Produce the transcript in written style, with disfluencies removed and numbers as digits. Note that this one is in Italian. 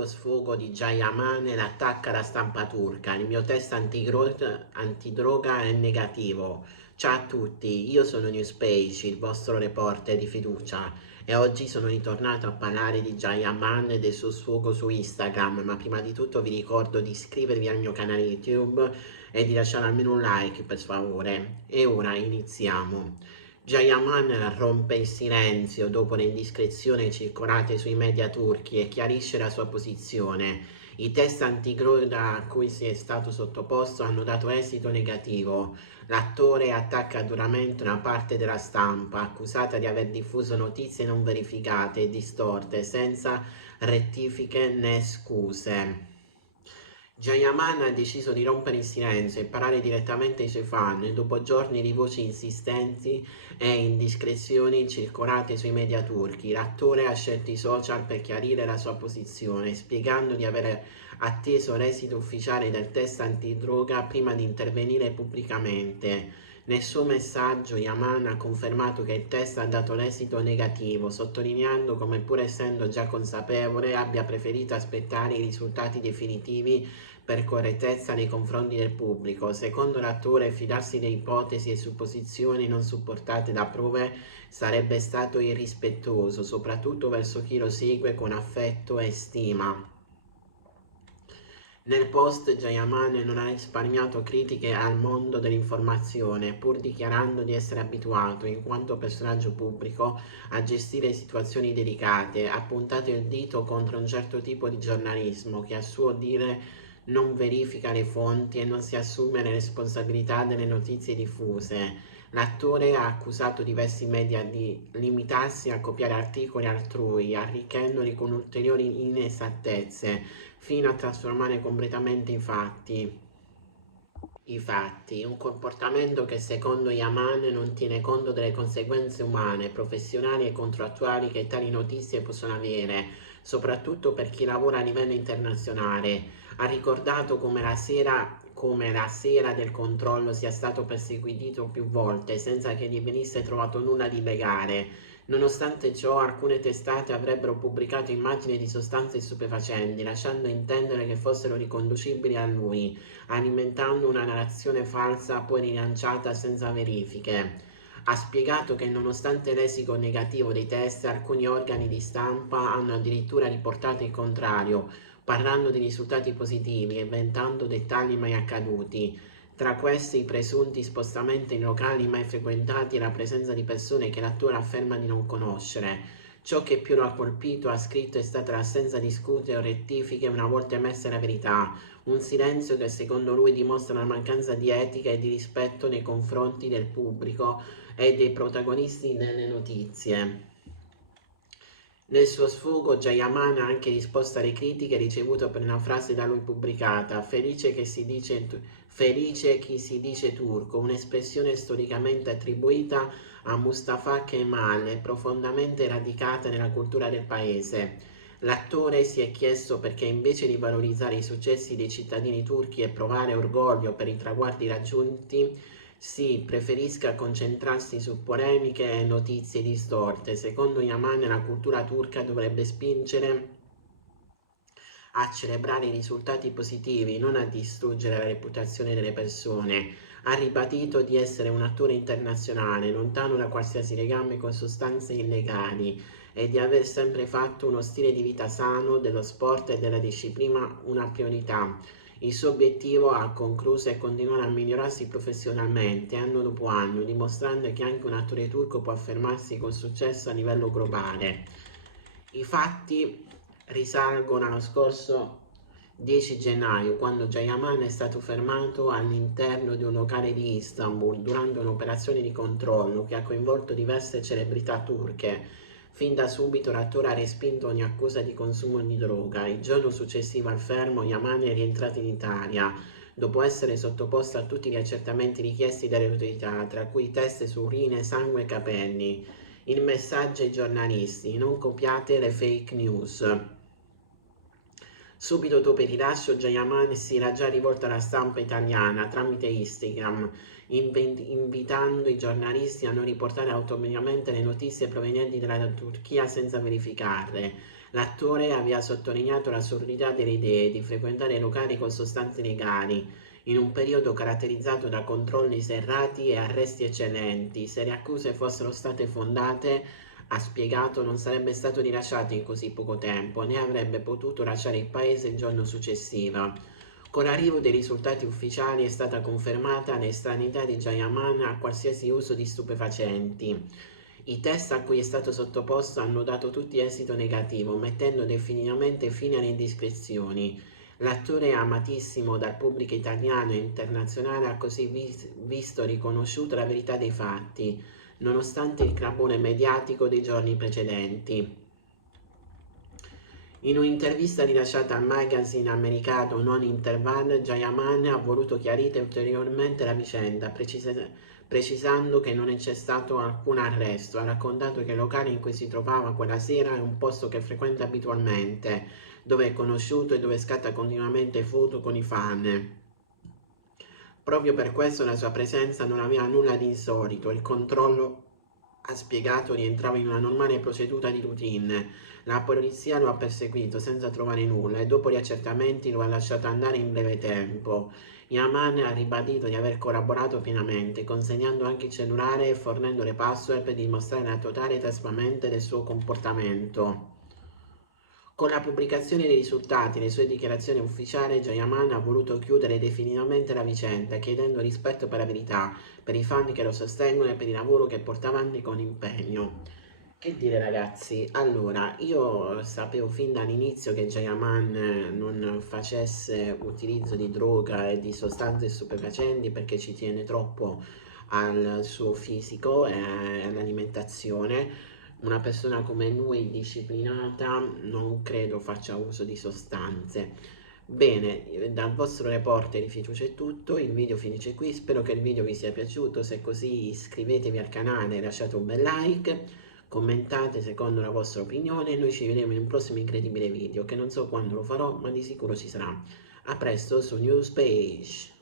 nuovo sfogo di Jayaman l'attacca alla stampa turca. Il mio test antidroga è negativo. Ciao a tutti, io sono Newspage, il vostro reporter di fiducia, e oggi sono ritornato a parlare di Jayaman e del suo sfogo su Instagram, ma prima di tutto vi ricordo di iscrivervi al mio canale YouTube e di lasciare almeno un like per favore. E ora iniziamo. Jayaman rompe il silenzio dopo le indiscrezioni circolate sui media turchi e chiarisce la sua posizione. I test antigroga a cui si è stato sottoposto hanno dato esito negativo. L'attore attacca duramente una parte della stampa, accusata di aver diffuso notizie non verificate e distorte, senza rettifiche né scuse. Jayaman ha deciso di rompere il silenzio e parlare direttamente ai suoi fan dopo giorni di voci insistenti e indiscrezioni circolate sui media turchi. L'attore ha scelto i social per chiarire la sua posizione, spiegando di aver atteso l'esito ufficiale del test antidroga prima di intervenire pubblicamente. Nel suo messaggio Yaman ha confermato che il test ha dato l'esito negativo, sottolineando come, pur essendo già consapevole, abbia preferito aspettare i risultati definitivi per correttezza nei confronti del pubblico. Secondo l'attore, fidarsi di ipotesi e supposizioni non supportate da prove sarebbe stato irrispettoso, soprattutto verso chi lo segue con affetto e stima. Nel post Jayaman non ha risparmiato critiche al mondo dell'informazione, pur dichiarando di essere abituato, in quanto personaggio pubblico, a gestire situazioni delicate. Ha puntato il dito contro un certo tipo di giornalismo che, a suo dire, non verifica le fonti e non si assume le responsabilità delle notizie diffuse. L'attore ha accusato diversi media di limitarsi a copiare articoli altrui, arricchendoli con ulteriori inesattezze, fino a trasformare completamente i fatti, un comportamento che secondo Yaman non tiene conto delle conseguenze umane, professionali e contrattuali che tali notizie possono avere, soprattutto per chi lavora a livello internazionale. Ha ricordato come la sera del controllo sia stato perseguito più volte senza che gli venisse trovato nulla di illegale. Nonostante ciò, alcune testate avrebbero pubblicato immagini di sostanze stupefacenti, lasciando intendere che fossero riconducibili a lui, alimentando una narrazione falsa poi rilanciata senza verifiche. Ha spiegato che nonostante l'esito negativo dei test, alcuni organi di stampa hanno addirittura riportato il contrario, parlando di risultati positivi e inventando dettagli mai accaduti. Tra questi i presunti spostamenti in locali mai frequentati e la presenza di persone che l'attore afferma di non conoscere. Ciò che più lo ha colpito, ha scritto, è stata l'assenza di scuse o rettifiche una volta emersa la verità, un silenzio che secondo lui dimostra una mancanza di etica e di rispetto nei confronti del pubblico e dei protagonisti delle notizie. Nel suo sfogo Jayaman ha anche risposto alle critiche ricevute per una frase da lui pubblicata: felice chi si dice turco, un'espressione storicamente attribuita a Mustafa Kemal, profondamente radicata nella cultura del paese. L'attore si è chiesto perché, invece di valorizzare i successi dei cittadini turchi e provare orgoglio per i traguardi raggiunti, si preferisca concentrarsi su polemiche e notizie distorte. Secondo Yaman, la cultura turca dovrebbe spingere a celebrare i risultati positivi, non a distruggere la reputazione delle persone. Ha ribadito di essere un attore internazionale, lontano da qualsiasi legame con sostanze illegali, e di aver sempre fatto uno stile di vita sano, dello sport e della disciplina una priorità. Il suo obiettivo, ha concluso, è continuare a migliorarsi professionalmente anno dopo anno, dimostrando che anche un attore turco può affermarsi con successo a livello globale. I fatti risalgono allo scorso 10 gennaio, quando Jayaman è stato fermato all'interno di un locale di Istanbul durante un'operazione di controllo che ha coinvolto diverse celebrità turche. Fin da subito l'attore ha respinto ogni accusa di consumo di droga. Il giorno successivo al fermo, Yaman è rientrato in Italia, dopo essere sottoposto a tutti gli accertamenti richiesti dalle autorità, tra cui test su urine, sangue e capelli. Il messaggio ai giornalisti: non copiate le fake news. Subito dopo il rilascio, Jayaman si era già rivolto alla stampa italiana tramite Instagram, invitando i giornalisti a non riportare automaticamente le notizie provenienti dalla Turchia senza verificarle. L'attore aveva sottolineato l'assurdità delle idee di frequentare locali con sostanze legali, in un periodo caratterizzato da controlli serrati e arresti eccellenti. Se le accuse fossero state fondate, ha spiegato, non sarebbe stato rilasciato in così poco tempo, né avrebbe potuto lasciare il paese il giorno successivo. Con l'arrivo dei risultati ufficiali è stata confermata l'estraneità di Jayaman a qualsiasi uso di stupefacenti. I test a cui è stato sottoposto hanno dato tutti esito negativo, mettendo definitivamente fine alle indiscrezioni. L'attore amatissimo dal pubblico italiano e internazionale ha così visto riconosciuta la verità dei fatti, nonostante il clamore mediatico dei giorni precedenti. In un'intervista rilasciata al magazine americano Non Interval, Jayaman ha voluto chiarire ulteriormente la vicenda, precisando che non c'è stato alcun arresto. Ha raccontato che il locale in cui si trovava quella sera è un posto che frequenta abitualmente, dove è conosciuto e dove scatta continuamente foto con i fan. Proprio per questo la sua presenza non aveva nulla di insolito, il controllo, ha spiegato, rientrava in una normale procedura di routine. La polizia lo ha perseguito senza trovare nulla e dopo gli accertamenti lo ha lasciato andare in breve tempo. Yaman ha ribadito di aver collaborato pienamente, consegnando anche il cellulare e fornendo le password per dimostrare la totale trasparenza del suo comportamento. Con la pubblicazione dei risultati e le sue dichiarazioni ufficiali, Jayaman ha voluto chiudere definitivamente la vicenda, chiedendo rispetto per la verità, per i fan che lo sostengono e per il lavoro che porta avanti con impegno. Che dire ragazzi, allora io sapevo fin dall'inizio che Jayaman non facesse utilizzo di droga e di sostanze stupefacenti perché ci tiene troppo al suo fisico e all'alimentazione. Una persona come lui disciplinata non credo faccia uso di sostanze. Bene, dal vostro reporter di fiducia è tutto, il video finisce qui, spero che il video vi sia piaciuto, se è così iscrivetevi al canale, lasciate un bel like, commentate secondo la vostra opinione e noi ci vedremo in un prossimo incredibile video che non so quando lo farò ma di sicuro ci sarà. A presto su Newspage.